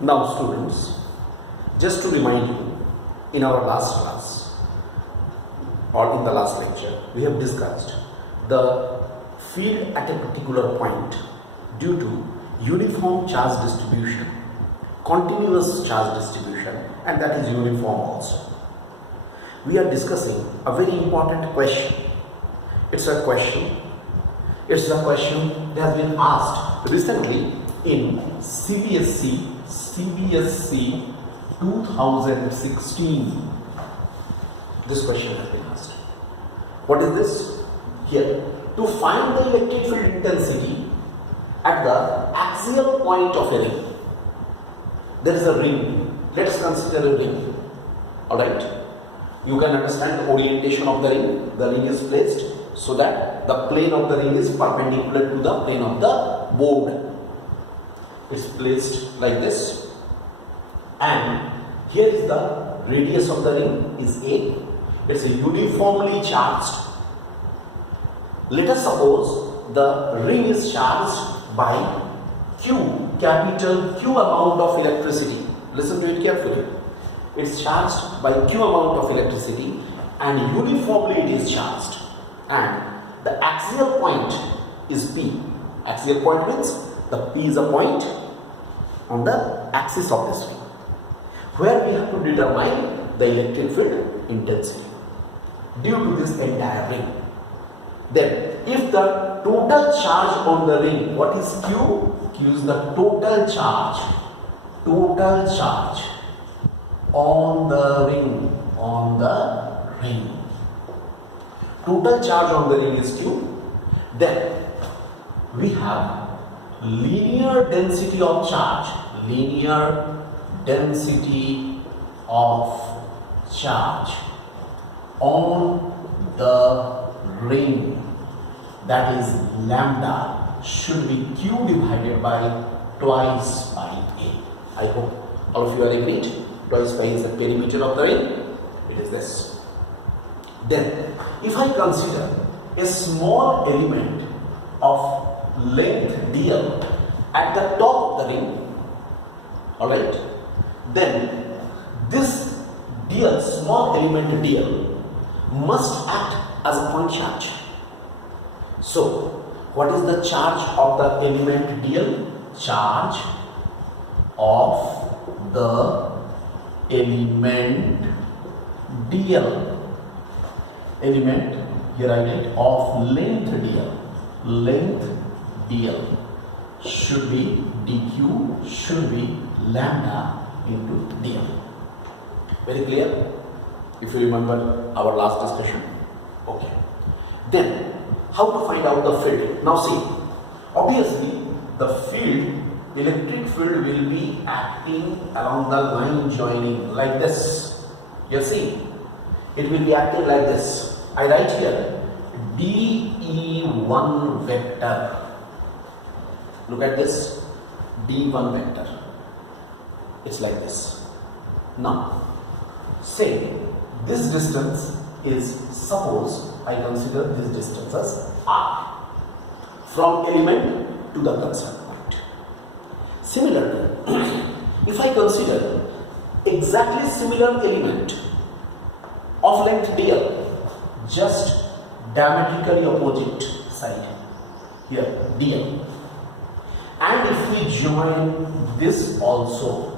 Now students, just to remind you, in our last class or in the last lecture, we have discussed the field at a particular point due to uniform charge distribution, continuous charge distribution, and that is uniform also. We are discussing a very important question. It's a question that has been asked recently in CBSE 2016. This question has been asked. What is this? Here, to find the electric field intensity at the axial point of a ring. There is a ring. Let us consider a ring. Alright? You can understand the orientation of the ring. The ring is placed so that the plane of the ring is perpendicular to the plane of the board. It's placed like this. And here is the radius of the ring is A. It's a uniformly charged. Let us suppose the ring is charged by Q, capital Q amount of electricity. Listen to it carefully. It's charged by Q amount of electricity and uniformly it is charged. And the axial point is P. Axial point means the P is a point on the axis of this ring, where we have to determine the electric field intensity due to this entire ring. Then, if the total charge on the ring, what is Q? Q is the total charge on the ring, Total charge on the ring is Q. Then, we have linear density of charge, on the ring, that is lambda, should be Q divided by twice by A. I hope all of you are agreed. Twice by is the perimeter of the ring. It is this. Then, if I consider a small element of length dl at the top of the ring, alright, then this dl, small element dl, must act as a point charge. So, what is the charge of the element dl? Charge of the element dl. Element, here I write, of length dl should be dq, should be lambda into dl. Very clear? If you remember our last discussion. Okay. Then, how to find out the field? Now see, obviously the field, electric field will be acting along the line joining like this. You see, it will be acting like this. I write here dE1 vector. Look at this, dE1 vector. It's like this. Now, say this distance is, suppose I consider this distance as R from element to the concerned point. Similarly, if I consider exactly similar element of length dl, just diametrically opposite side, here dl, and if we join this also,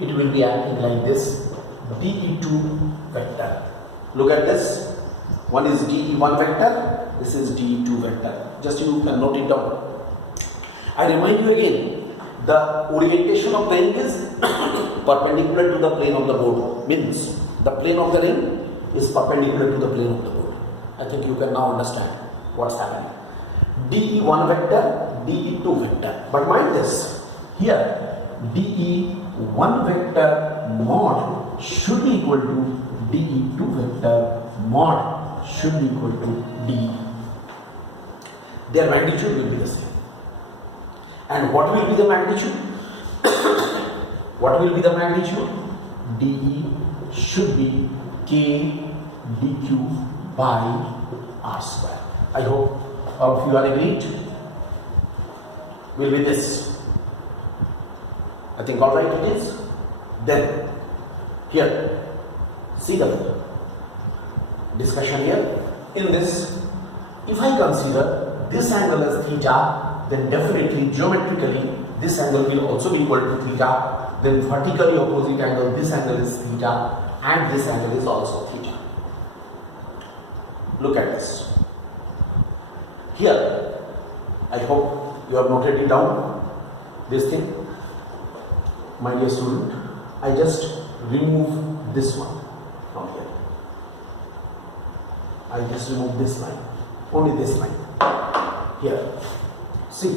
it will be acting like this, dE2 vector. Look at this. One is dE1 vector, this is dE2 vector. Just you can note it down. I remind you again, the orientation of the ring is perpendicular to the plane of the board. Means the plane of the ring is perpendicular to the plane of the board. I think you can now understand what's happening. dE1 vector, dE2 vector. But mind this, here dE1 vector mod should be equal to dE2 vector mod should be equal to d. Their magnitude will be the same. And what will be the magnitude? What will be the magnitude? dE should be k dq by r square. I hope all of you are agreed. Will be this. I think all right it is. Then here, see the discussion here. In this, if I consider this angle as theta, then definitely geometrically this angle will also be equal to theta. Then vertically opposite angle, this angle is theta and this angle is also theta. Look at this. Here, I hope you have noted it down, this thing. My dear student, I just remove this one from here. I just remove this line, only this line. Here, see,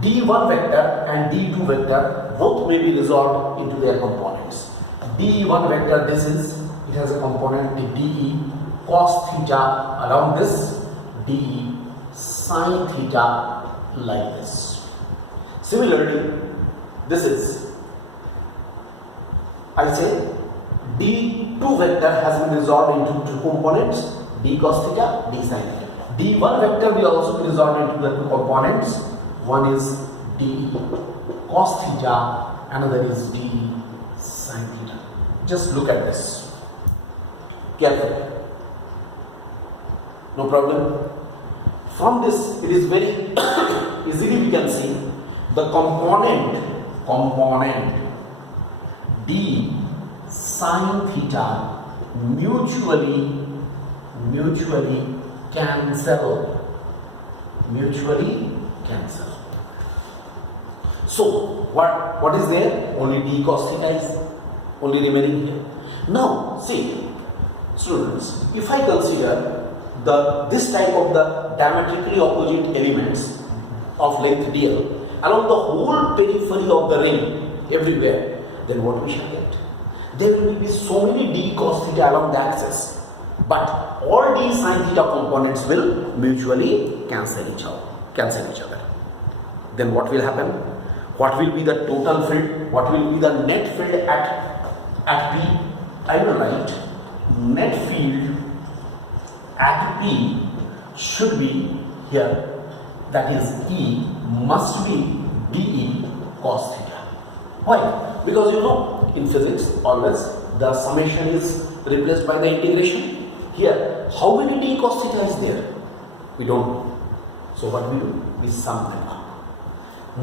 d1 vector and d2 vector both may be resolved into their components. d1 vector, this is, it has a component de cos theta along this, de sin theta like this. Similarly, this is, I say, d2 vector has been resolved into two components, d cos theta, d sin theta. d1 vector will also be resolved into the two components. One is d cos theta, another is d sin theta. Just look at this carefully. No problem. From this, it is very easily we can see the component d sin theta mutually cancel. So what is there? Only d cos theta is only remaining here. Now see, students, if I consider this type of the diametrically opposite elements of length dl along the whole periphery of the ring everywhere, then what we shall get? There will be so many d cos theta along the axis, but all d sin theta components will mutually cancel each other. Then what will happen? What will be the total field? What will be the net field at P? I will write net field at P should be here, that is E must be dE cos theta. Why? Because you know in physics always the summation is replaced by the integration. Here, how many d cos theta is there? We don't know. So what we do? We sum them up.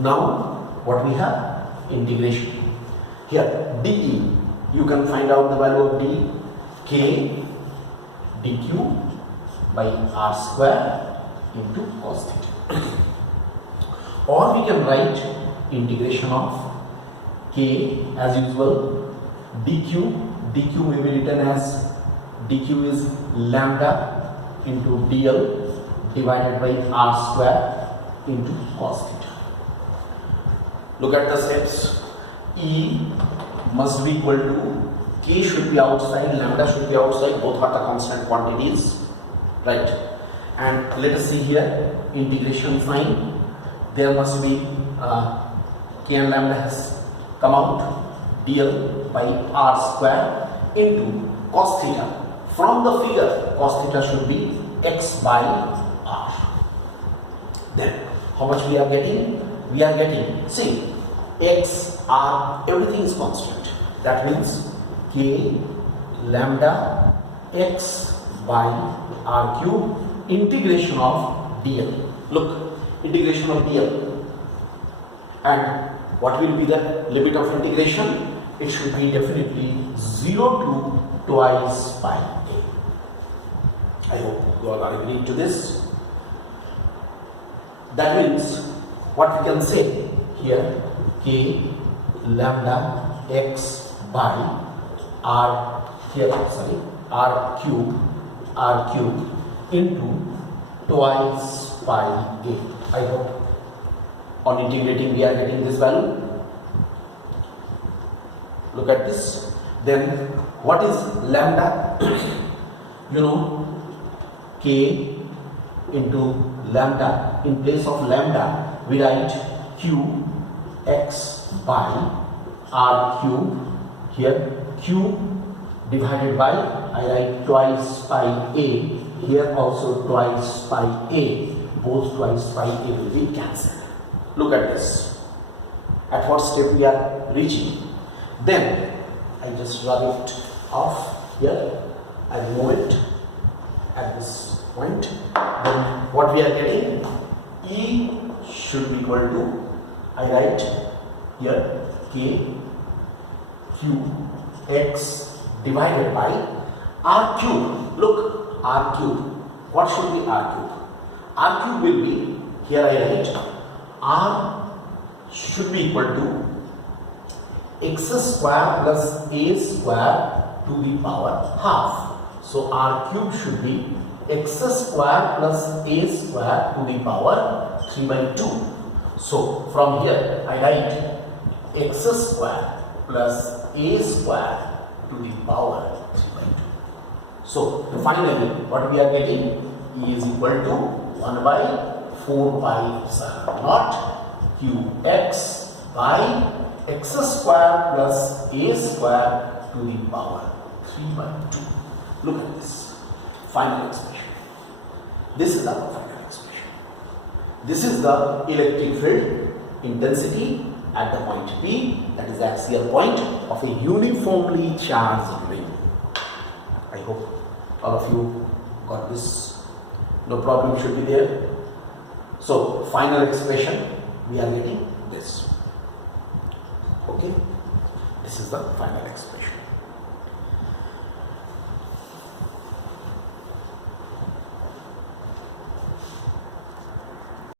Now what we have? Integration. Here dE, you can find out the value of d, k dq by r square into cos theta. Or we can write integration of k as usual, dq may be written as dq is lambda into dl divided by r square into cos theta. Look at the steps. E must be equal to, k should be outside, lambda should be outside, both are the constant quantities, right? And let us see here, integration sign, there must be k and lambda has come out, dl by r square into cos theta. From the figure, cos theta should be x by r. Then how much we are getting? We are getting, see, x, r, everything is constant. That means k lambda x by r cube integration of dl. Look, integration of dl. And what will be the limit of integration? It should be definitely 0 to twice pi a. I hope you all are agreed to this. That means what we can say here, k lambda x by r cube into twice pi a. I hope on integrating we are getting this value. Look at this. Then what is lambda? You know, k into lambda. In place of lambda we write q x by r cube. Here q divided by, I write twice pi a. Here also twice pi a. Both twice pi a will be cancelled. Look at this. at what step we are reaching. Then I just rub it off here, I remove it at this point. Then what we are getting, E should be equal to, I write here K Q X divided by R cube. Look, R cube. What should be R cube? R cube will be, here I write, R should be equal to x square plus a square to the power half. So R cube should be x square plus a square to the power 3 by 2. So from here I write x square plus a square to the power 3 by 2. So finally what we are getting, E is equal to 1 by 4 pi epsilon naught qx by x square plus a square to the power 3 by 2. Look at this final expression. This is our final expression. This is the electric field intensity at the point P, that is the axial point of a uniformly charged ring. I hope all of you got this. No problem should be there. So final expression, we are getting this. Okay, this is the final expression.